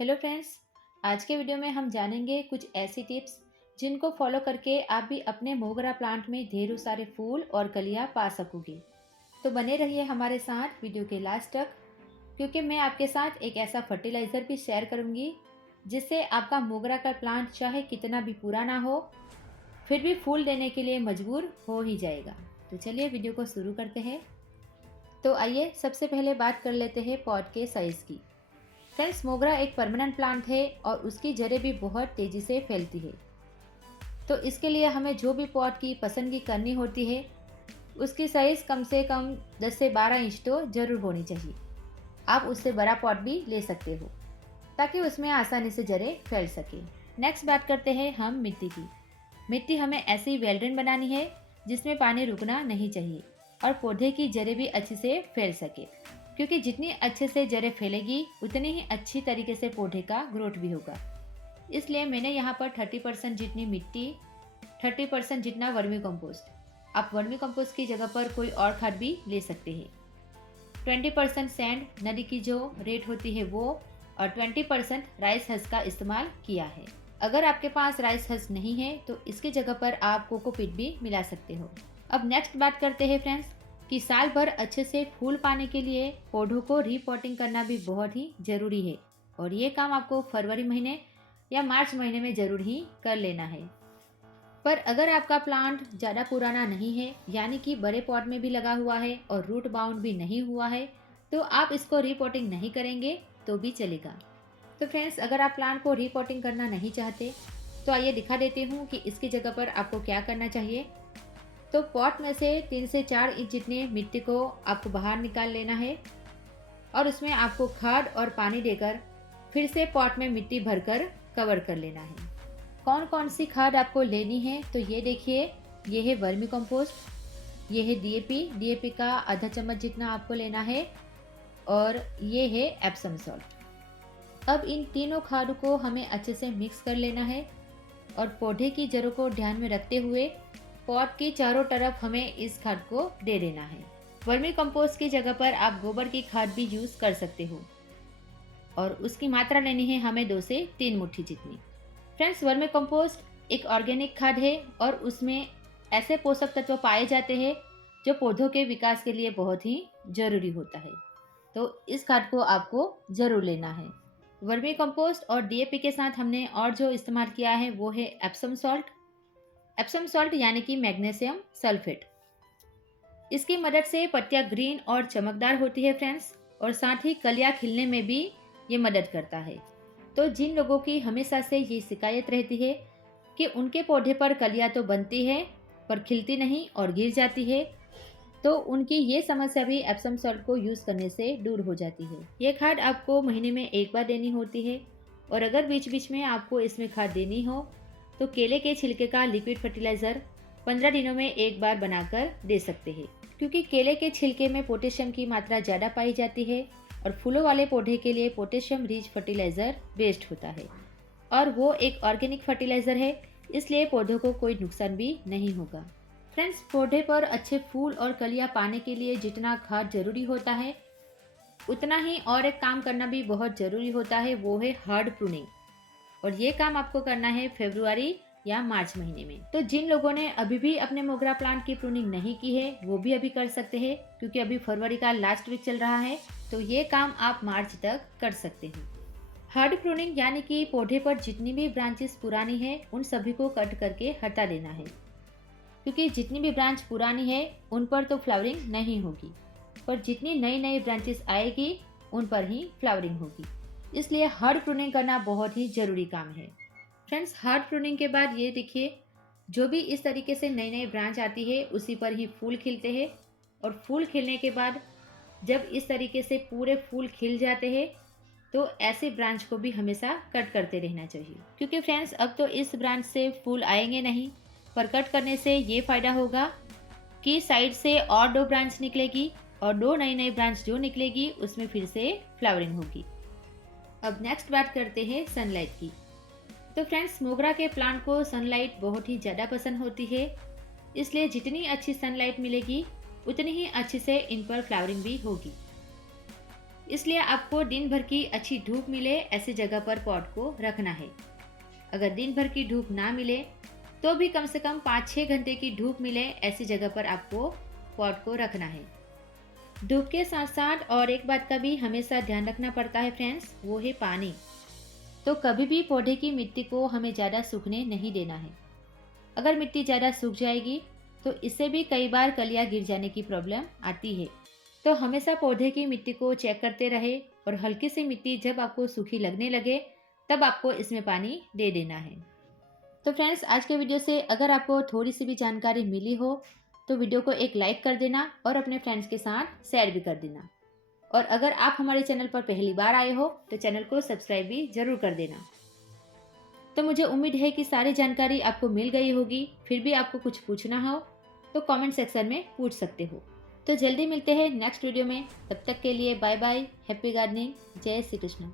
Hello friends. आज के video में हम जानेंगे कुछ ऐसी टिप्स जिनको फॉलो करके आप भी अपने मोगरा प्लांट में ढेरों सारे फूल और कलियां पा सकोगे। तो बने रहिए हमारे साथ वीडियो के लास्ट तक, क्योंकि मैं आपके साथ एक ऐसा फर्टिलाइज़र भी शेयर करूंगी जिससे आपका मोगरा का प्लांट चाहे कितना भी पुराना हो फिर भी फूल देने के लिए मजबूर हो ही जाएगा। तो चलिए वीडियो को शुरू करते हैं। तो आइए सबसे पहले बात कर लेते हैं पॉट के साइज़ की। फ्रेंड्स, मोगरा एक परमानेंट प्लांट है और उसकी जड़ें भी बहुत तेज़ी से फैलती है। तो इसके लिए हमें जो भी पॉट की पसंदगी करनी होती है उसकी साइज़ कम से कम 10 से 12 इंच तो ज़रूर होनी चाहिए। आप उससे बड़ा पॉट भी ले सकते हो ताकि उसमें आसानी से जड़ें फैल सके। नेक्स्ट बात करते हैं हम मिट्टी की। मिट्टी हमें ऐसी वेल ड्रेन बनानी है जिसमें पानी रुकना नहीं चाहिए और पौधे की जड़ें भी अच्छे से फैल सके, क्योंकि जितनी अच्छे से जड़ें फैलेगी उतनी ही अच्छी तरीके से पौधे का ग्रोथ भी होगा। इसलिए मैंने यहाँ पर 30% जितनी मिट्टी, 30% जितना वर्मी कंपोस्ट, आप वर्मी कंपोस्ट की जगह पर कोई और खाद भी ले सकते हैं। 20% सैंड, नदी की जो रेत होती है वो, और 20% राइस हस्क का इस्तेमाल किया है। अगर आपके पास राइस हस्क नहीं है तो इसकी जगह पर आप कोकोपीट भी मिला सकते हो। अब नेक्स्ट बात करते हैं फ्रेंड्स कि साल भर अच्छे से फूल पाने के लिए पौधों को रिपोर्टिंग करना भी बहुत ही ज़रूरी है, और ये काम आपको फरवरी महीने या मार्च महीने में ज़रूर ही कर लेना है। पर अगर आपका प्लांट ज़्यादा पुराना नहीं है, यानी कि बड़े पॉट में भी लगा हुआ है और रूट बाउंड भी नहीं हुआ है, तो आप इसको रिपोर्टिंग नहीं करेंगे तो भी चलेगा। तो फ्रेंड्स, अगर आप प्लांट को रिपोर्टिंग करना नहीं चाहते तो आइए दिखा देती हूँ कि इसकी जगह पर आपको क्या करना चाहिए। तो पॉट में से 3 से 4 इंच जितनी मिट्टी को आपको बाहर निकाल लेना है और उसमें आपको खाद और पानी देकर फिर से पॉट में मिट्टी भरकर कवर कर लेना है। कौन कौन सी खाद आपको लेनी है तो ये देखिए, ये है वर्मी कंपोस्ट, ये है डीएपी का आधा चम्मच जितना आपको लेना है, और ये है एप्सम सॉल्ट। अब इन तीनों खाद को हमें अच्छे से मिक्स कर लेना है और पौधे की जड़ों को ध्यान में रखते हुए पॉट की चारों तरफ हमें इस खाद को दे देना है। वर्मी कंपोस्ट की जगह पर आप गोबर की खाद भी यूज कर सकते हो और उसकी मात्रा लेनी है हमें 2 से 3 मुट्ठी जितनी। फ्रेंड्स, वर्मी कंपोस्ट एक ऑर्गेनिक खाद है और उसमें ऐसे पोषक तत्व पाए जाते हैं जो पौधों के विकास के लिए बहुत ही जरूरी होता है। तो इस खाद को आपको जरूर लेना है। वर्मी कंपोस्ट और डीएपी के साथ हमने और जो इस्तेमाल किया है वो है एप्सम सॉल्ट। एप्सम सॉल्ट यानी कि मैग्नीशियम सल्फेट। इसकी मदद से पत्तियां ग्रीन और चमकदार होती है फ्रेंड्स, और साथ ही कलियां खिलने में भी ये मदद करता है। तो जिन लोगों की हमेशा से ये शिकायत रहती है कि उनके पौधे पर कलियां तो बनती है पर खिलती नहीं और गिर जाती है, तो उनकी ये समस्या भी एप्सम सॉल्ट को यूज़ करने से दूर हो जाती है। ये खाद आपको महीने में एक बार देनी होती है, और अगर बीच बीच में आपको इसमें खाद देनी हो तो केले के छिलके का लिक्विड फर्टिलाइज़र 15 दिनों में एक बार बनाकर दे सकते हैं, क्योंकि केले के छिलके में पोटेशियम की मात्रा ज़्यादा पाई जाती है और फूलों वाले पौधे के लिए पोटेशियम रिच फर्टिलाइज़र बेस्ट होता है, और वो एक ऑर्गेनिक फर्टिलाइज़र है, इसलिए पौधों को कोई नुकसान भी नहीं होगा। फ्रेंड्स, पौधे पर अच्छे फूल और कलियां पाने के लिए जितना खाद जरूरी होता है उतना ही और एक काम करना भी बहुत ज़रूरी होता है, वो है हार्ड प्रूनिंग, और ये काम आपको करना है फरवरी या मार्च महीने में। तो जिन लोगों ने अभी भी अपने मोगरा प्लांट की प्रूनिंग नहीं की है वो भी अभी कर सकते हैं, क्योंकि अभी फरवरी का लास्ट वीक चल रहा है, तो ये काम आप मार्च तक कर सकते हैं। हार्ड प्रूनिंग यानी कि पौधे पर जितनी भी ब्रांचेस पुरानी है उन सभी को कट करके हटा देना है, क्योंकि जितनी भी ब्रांच पुरानी है उन पर तो फ्लावरिंग नहीं होगी, पर जितनी नई नई ब्रांचेस आएगी उन पर ही फ्लावरिंग होगी। इसलिए हार्ड प्रूनिंग करना बहुत ही ज़रूरी काम है। फ्रेंड्स, हार्ड प्रूनिंग के बाद ये देखिए, जो भी इस तरीके से नई नई ब्रांच आती है उसी पर ही फूल खिलते हैं, और फूल खिलने के बाद जब इस तरीके से पूरे फूल खिल जाते हैं तो ऐसे ब्रांच को भी हमेशा कट करते रहना चाहिए, क्योंकि फ्रेंड्स अब तो इस ब्रांच से फूल आएंगे नहीं, पर कट करने से ये फ़ायदा होगा कि साइड से और 2 ब्रांच निकलेगी और 2 नई नई ब्रांच जो निकलेगी उसमें फिर से फ्लावरिंग होगी। अब नेक्स्ट बात करते हैं सनलाइट की। तो फ्रेंड्स, मोगरा के प्लांट को सनलाइट बहुत ही ज़्यादा पसंद होती है, इसलिए जितनी अच्छी सनलाइट मिलेगी उतनी ही अच्छी से इन पर फ्लावरिंग भी होगी। इसलिए आपको दिन भर की अच्छी धूप मिले ऐसी जगह पर पॉट को रखना है। अगर दिन भर की धूप ना मिले तो भी कम से कम 5-6 घंटे की धूप मिले ऐसी जगह पर आपको पॉट को रखना है। धूप के साथ साथ और एक बात का भी हमेशा ध्यान रखना पड़ता है फ्रेंड्स, वो है पानी। तो कभी भी पौधे की मिट्टी को हमें ज़्यादा सूखने नहीं देना है। अगर मिट्टी ज़्यादा सूख जाएगी तो इससे भी कई बार कलियां गिर जाने की प्रॉब्लम आती है। तो हमेशा पौधे की मिट्टी को चेक करते रहे और हल्की सी मिट्टी जब आपको सूखी लगने लगे तब आपको इसमें पानी दे देना है। तो फ्रेंड्स, आज के वीडियो से अगर आपको थोड़ी सी भी जानकारी मिली हो तो वीडियो को एक लाइक कर देना और अपने फ्रेंड्स के साथ शेयर भी कर देना। और अगर आप हमारे चैनल पर पहली बार आए हो तो चैनल को सब्सक्राइब भी जरूर कर देना। तो मुझे उम्मीद है कि सारी जानकारी आपको मिल गई होगी। फिर भी आपको कुछ पूछना हो तो कमेंट सेक्शन में पूछ सकते हो। तो जल्दी मिलते हैं नेक्स्ट वीडियो में। तब तक के लिए बाय बाय, हैप्पी गार्डनिंग, जय श्री कृष्ण।